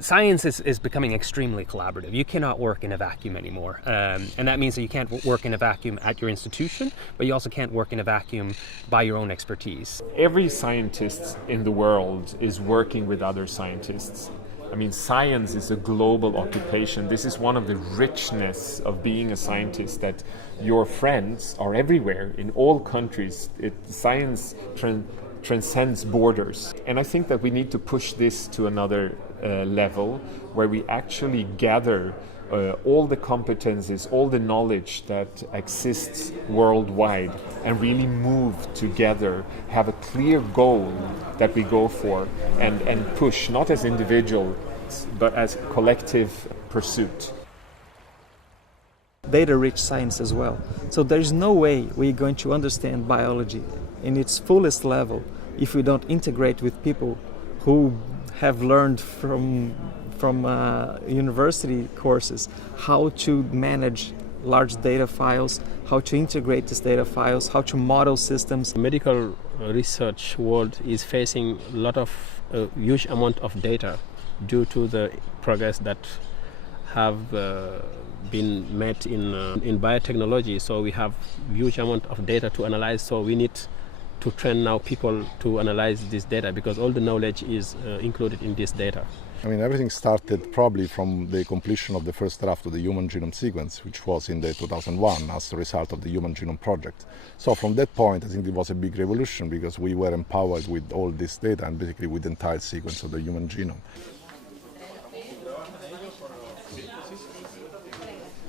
science is becoming extremely collaborative. You cannot work in a vacuum anymore. And that means that you can't work in a vacuum at your institution, but you also can't work in a vacuum by your own expertise. Every scientist in the world is working with other scientists. I mean, science is a global occupation. This is one of the richness of being a scientist, that your friends are everywhere in all countries. Science transcends borders. And I think that we need to push this to another level, where we actually gather all the competencies, all the knowledge that exists worldwide, and really move together, have a clear goal that we go for, and push, not as individuals, but as collective pursuit. Data-rich science as well. So there's no way we're going to understand biology in its fullest level if we don't integrate with people who have learned from university courses how to manage large data files, how to integrate these data files, how to model systems. The medical research world is facing a lot of huge amount of data due to the progress that have been made in biotechnology. So we have huge amount of data to analyze. So we need to train now people to analyze this data, because all the knowledge is included in this data. I mean, everything started probably from the completion of the first draft of the human genome sequence, which was in the 2001 as a result of the Human Genome Project. So from that point, I think it was a big revolution, because we were empowered with all this data and basically with the entire sequence of the human genome.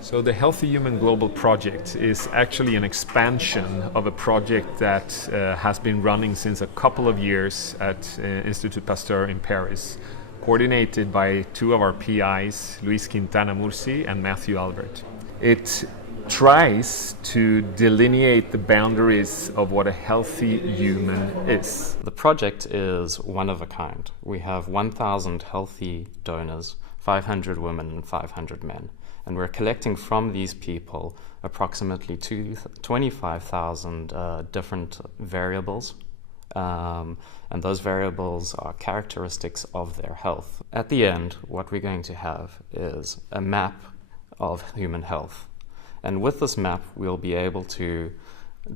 So the Healthy Human Global Project is actually an expansion of a project that has been running since a couple of years at Institut Pasteur in Paris, coordinated by two of our PIs, Luis Quintana Murci and Matthew Albert. It tries to delineate the boundaries of what a healthy human is. The project is one of a kind. We have 1,000 healthy donors, 500 women and 500 men. And we're collecting from these people approximately 25,000 different variables. And those variables are characteristics of their health. At the end, what we're going to have is a map of human health. And with this map, we'll be able to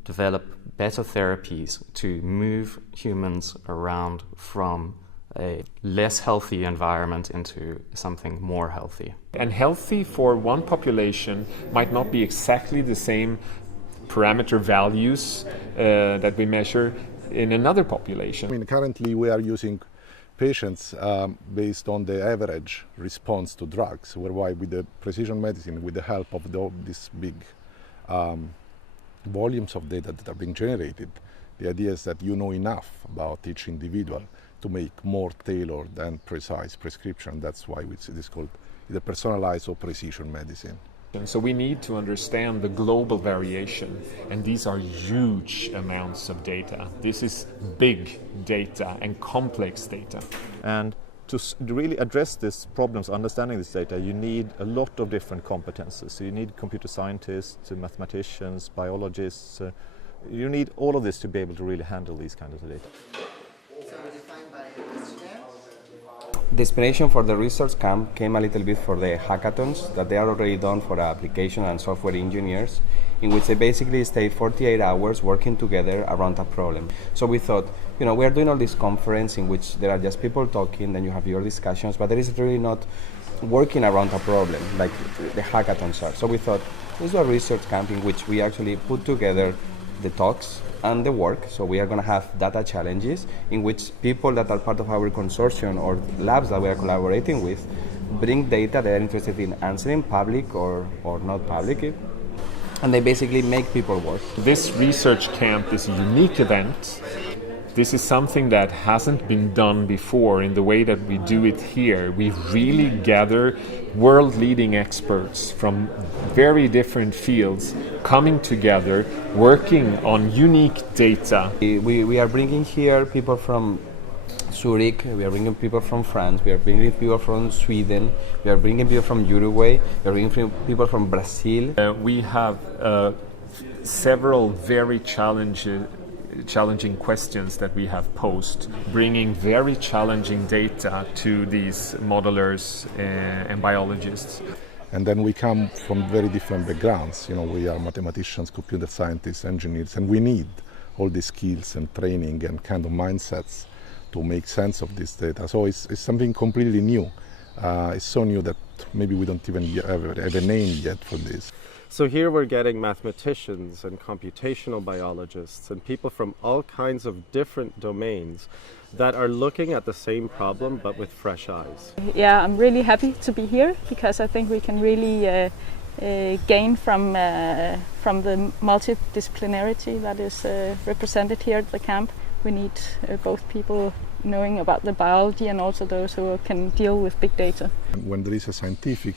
develop better therapies to move humans around from a less healthy environment into something more healthy. And healthy for one population might not be exactly the same parameter values that we measure in another population. I mean, currently we are using patients based on the average response to drugs, whereby with the precision medicine, with the help of these big volumes of data that are being generated, the idea is that you know enough about each individual to make more tailored and precise prescription. That's why it is called either personalized or precision medicine. And so we need to understand the global variation, and these are huge amounts of data. This is big data and complex data. And to really address these problems, understanding this data, you need a lot of different competences. So you need computer scientists, mathematicians, biologists. You need all of this to be able to really handle these kinds of data. The inspiration for the research camp came a little bit for the hackathons that they are already done for application and software engineers, in which they basically stay 48 hours working together around a problem. So we thought, we are doing all this conference in which there are just people talking, then you have your discussions, but there is really not working around a problem like the hackathons are. So we thought, let's do a research camp in which we actually put together the talks and the work. So we are going to have data challenges in which people that are part of our consortium or labs that we are collaborating with bring data they are interested in answering, public or not public, and they basically make people work. This research camp is a unique event. This is something that hasn't been done before in the way that we do it here. We really gather world-leading experts from very different fields coming together, working on unique data. We are bringing here people from Zurich, we are bringing people from France, we are bringing people from Sweden, we are bringing people from Uruguay, we are bringing people from Brazil. We have several very challenging challenging questions that we have posed, bringing very challenging data to these modelers and biologists. And then we come from very different backgrounds. You know, we are mathematicians, computer scientists, engineers, and we need all these skills and training and kind of mindsets to make sense of this data. So it's something completely new. It's so new that maybe we don't even have a name yet for this. So here we're getting mathematicians and computational biologists and people from all kinds of different domains that are looking at the same problem but with fresh eyes. Yeah, I'm really happy to be here because I think we can really gain from the multidisciplinarity that is represented here at the camp. We need both people knowing about the biology and also those who can deal with big data. When there is a scientific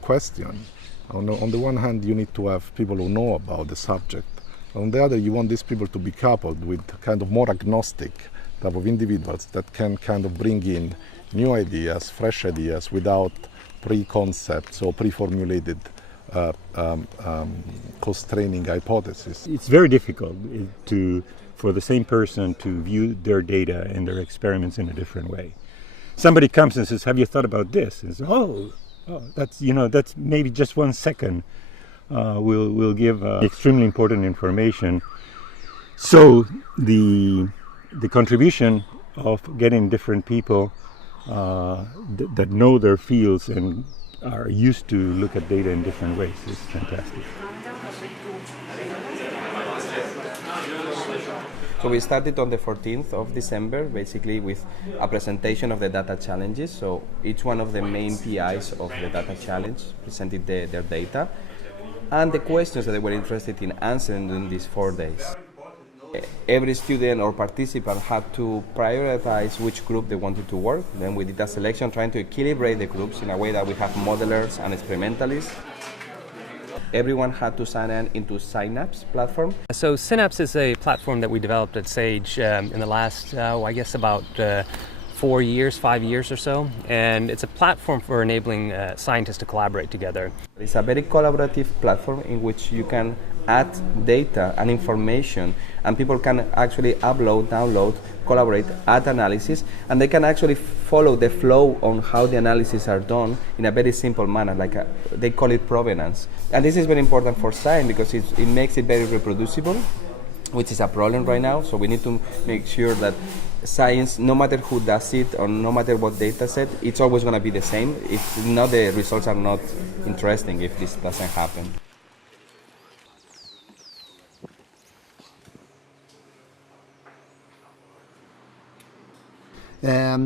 question, on the one hand you need to have people who know about the subject. On the other, you want these people to be coupled with kind of more agnostic type of individuals that can kind of bring in new ideas, fresh ideas without preconcepts or pre-formulated constraining hypotheses. It's very difficult for the same person to view their data and their experiments in a different way. Somebody comes and says, "Have you thought about this?" And says, "Oh, that's maybe just 1 second. We'll give extremely important information." So the contribution of getting different people that know their fields and are used to look at data in different ways is fantastic. So we started on the 14th of December, basically with a presentation of the data challenges. So each one of the main PIs of the data challenge presented their data and the questions that they were interested in answering in these 4 days. Every student or participant had to prioritize which group they wanted to work. Then we did a selection trying to equilibrate the groups in a way that we have modelers and experimentalists. Everyone had to sign into Synapse platform. So Synapse is a platform that we developed at Sage in the last, I guess about 5 years or so. And it's a platform for enabling scientists to collaborate together. It's a very collaborative platform in which you can add data and information, and people can actually upload, download, collaborate, add analysis, and they can actually follow the flow on how the analyses are done in a very simple manner, they call it provenance. And this is very important for science because it makes it very reproducible, which is a problem right now. So we need to make sure that science, no matter who does it or no matter what data set, it's always going to be the same. If not, the results are not interesting if this doesn't happen.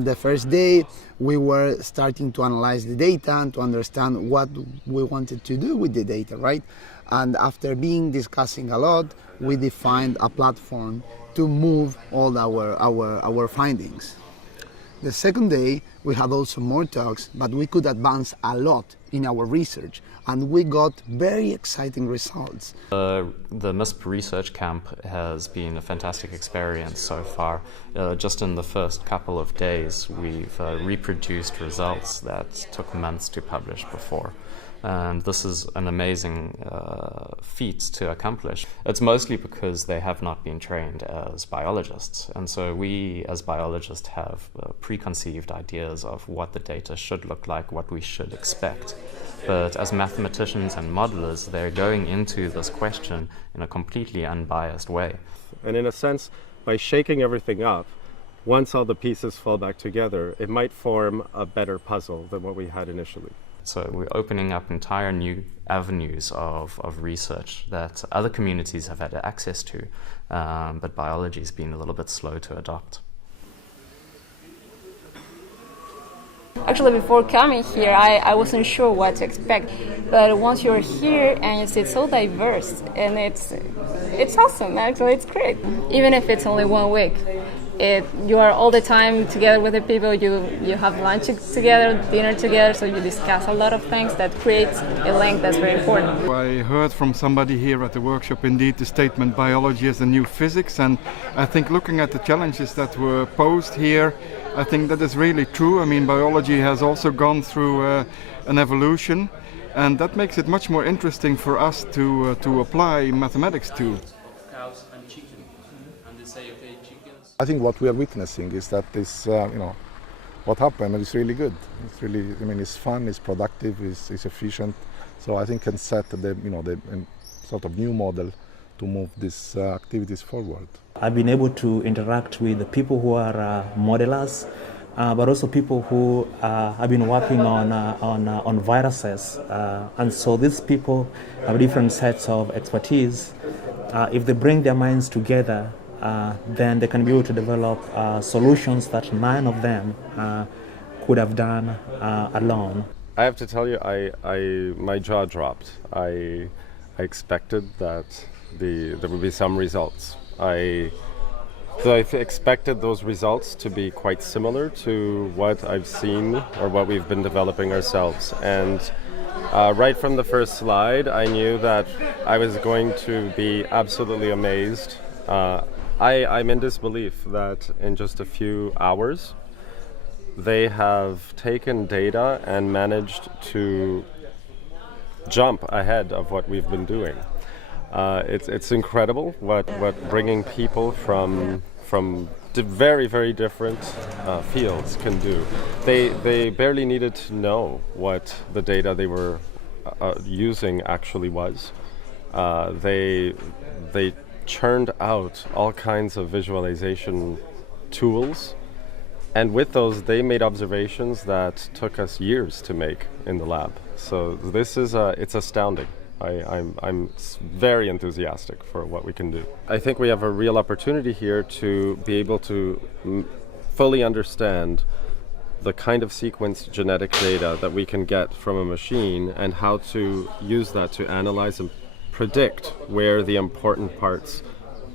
The first day we were starting to analyze the data and to understand what we wanted to do with the data, right? And after discussing a lot, we defined a platform to move all our findings. The second day we had also more talks, but we could advance a lot in our research and we got very exciting results. The MISP research camp has been a fantastic experience so far. Just in the first couple of days we've reproduced results that took months to publish before. And this is an amazing feat to accomplish. It's mostly because they have not been trained as biologists. And so we as biologists have preconceived ideas of what the data should look like, what we should expect. But as mathematicians and modelers, they're going into this question in a completely unbiased way. And in a sense, by shaking everything up, once all the pieces fall back together, it might form a better puzzle than what we had initially. So we're opening up entire new avenues of research that other communities have had access to, but biology's been a little bit slow to adopt. Actually, before coming here, I wasn't sure what to expect. But once you're here and you see it's so diverse, and it's awesome, actually, it's great. Even if it's only 1 week, you are all the time together with the people, you have lunch together, dinner together, so you discuss a lot of things that creates a link that's very important. I heard from somebody here at the workshop indeed the statement biology is the new physics, and I think looking at the challenges that were posed here, I think that is really true. I mean, biology has also gone through an evolution, and that makes it much more interesting for us to apply mathematics to. Cows and chickens. I think what we are witnessing is that this, what happened is really good. It's really, it's fun, it's productive, it's efficient. So I think can set the sort of new model to move these activities forward. I've been able to interact with the people who are modelers, but also people who have been working on viruses. And so these people have different sets of expertise. If they bring their minds together, then they can be able to develop solutions that none of them could have done alone. I have to tell you, my jaw dropped. I expected that there would be some results. I expected those results to be quite similar to what I've seen or what we've been developing ourselves. And right from the first slide, I knew that I was going to be absolutely amazed. I'm in disbelief that in just a few hours, they have taken data and managed to jump ahead of what we've been doing. It's incredible what bringing people from very, very different fields can do. They barely needed to know what the data they were using actually was. They churned out all kinds of visualization tools, and with those they made observations that took us years to make in the lab. So this is it's astounding. I'm very enthusiastic for what we can do. I think we have a real opportunity here to be able to fully understand the kind of sequenced genetic data that we can get from a machine and how to use that to analyze and predict where the important parts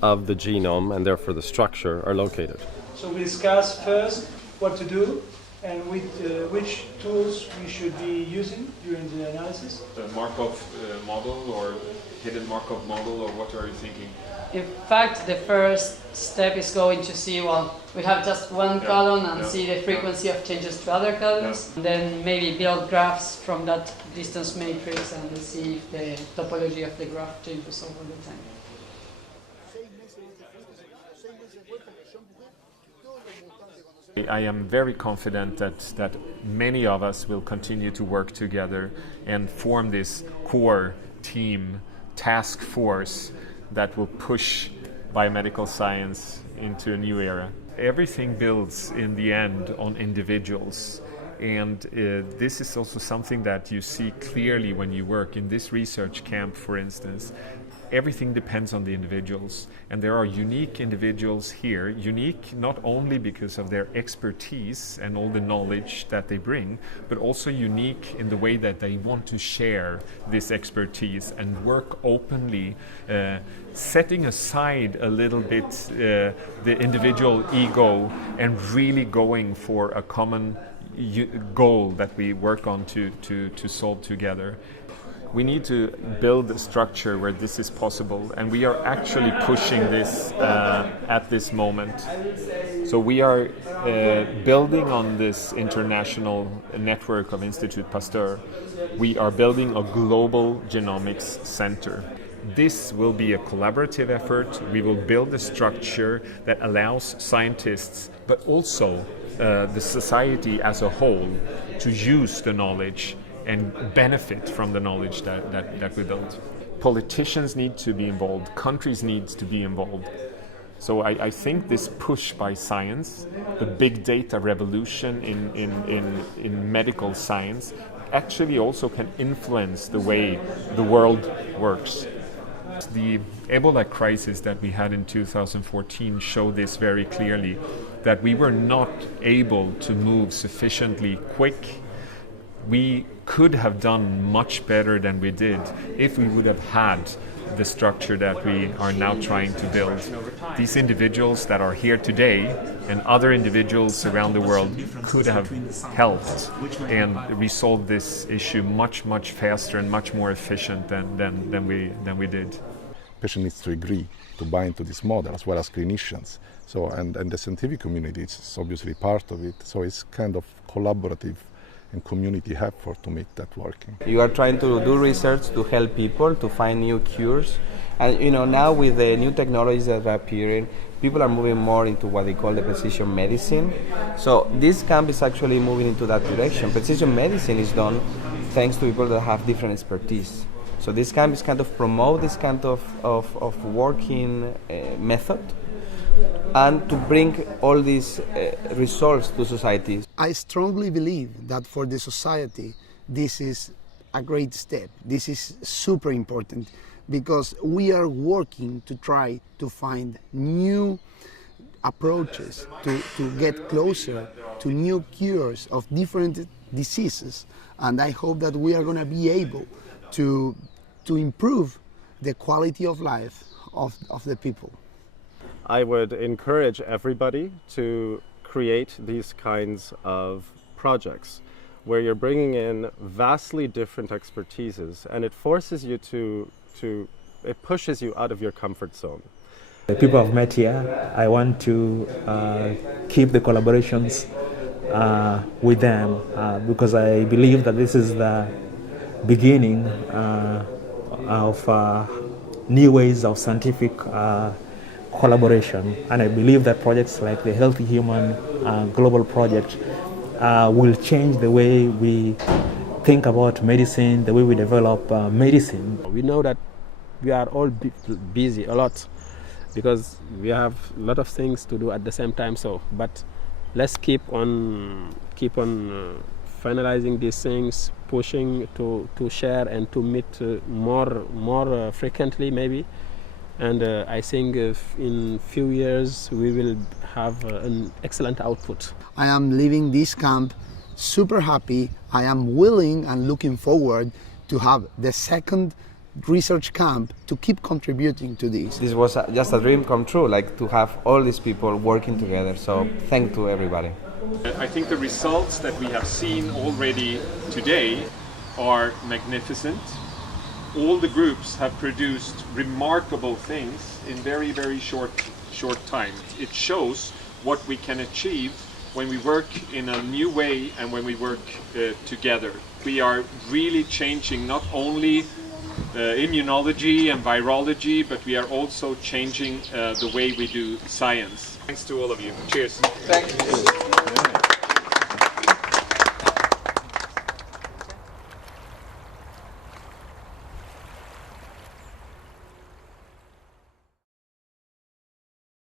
of the genome and therefore the structure are located. So we discuss first what to do and which tools we should be using during the analysis. The Markov model or hidden Markov model, or what are you thinking? In fact, the first step is going to see, we have just one column and see the frequency of changes to other columns. And then maybe build graphs from that distance matrix and see if the topology of the graph changes over the time. I am very confident that many of us will continue to work together and form this core team task force that will push biomedical science into a new era. Everything builds in the end on individuals, and this is also something that you see clearly when you work in this research camp, for instance. Everything depends on the individuals, and there are unique individuals here, unique not only because of their expertise and all the knowledge that they bring, but also unique in the way that they want to share this expertise and work openly, setting aside a little bit the individual ego and really going for a common goal that we work on to solve together. We need to build a structure where this is possible, and we are actually pushing this at this moment. So we are building on this international network of Institut Pasteur. We are building a global genomics center. This will be a collaborative effort. We will build a structure that allows scientists, but also the society as a whole, to use the knowledge and benefit from the knowledge that we build. Politicians need to be involved, countries need to be involved. So I think this push by science, the big data revolution in medical science, actually also can influence the way the world works. The Ebola crisis that we had in 2014 showed this very clearly, that we were not able to move sufficiently quick. We could have done much better than we did if we would have had the structure that we are now trying to build. These individuals that are here today and other individuals around the world could have helped and resolved this issue much faster and much more efficient than we did. Patient needs to agree to buy into this model, as well as clinicians. So and the scientific community is obviously part of it. So it's kind of collaborative and community effort to make that working. You are trying to do research to help people to find new cures, and now with the new technologies that are appearing, people are moving more into what they call the precision medicine. So this camp is actually moving into that direction. Precision medicine is done thanks to people that have different expertise. So this camp is kind of promote this kind of working method, and to bring all these results to society. I strongly believe that for the society, this is a great step. This is super important because we are working to try to find new approaches to get closer to new cures of different diseases. And I hope that we are going to be able to improve the quality of life of the people. I would encourage everybody to create these kinds of projects where you're bringing in vastly different expertises, and it forces you it pushes you out of your comfort zone. The people I've met here, I want to keep the collaborations with them because I believe that this is the beginning of new ways of scientific collaboration, and I believe that projects like the Healthy Human Global Project will change the way we think about medicine, the way we develop medicine. We know that we are all busy a lot because we have a lot of things to do at the same time. But let's keep on finalizing these things, pushing to share and to meet more frequently maybe. And I think in few years we will have an excellent output. I am leaving this camp super happy. I am willing and looking forward to have the second research camp to keep contributing to this. This was just a dream come true, like to have all these people working together. So thank to everybody. I think the results that we have seen already today are magnificent. All the groups have produced remarkable things in very, very short time. It shows what we can achieve when we work in a new way and when we work together. We are really changing not only immunology and virology, but we are also changing the way we do science. Thanks to all of you. Cheers. Thank you.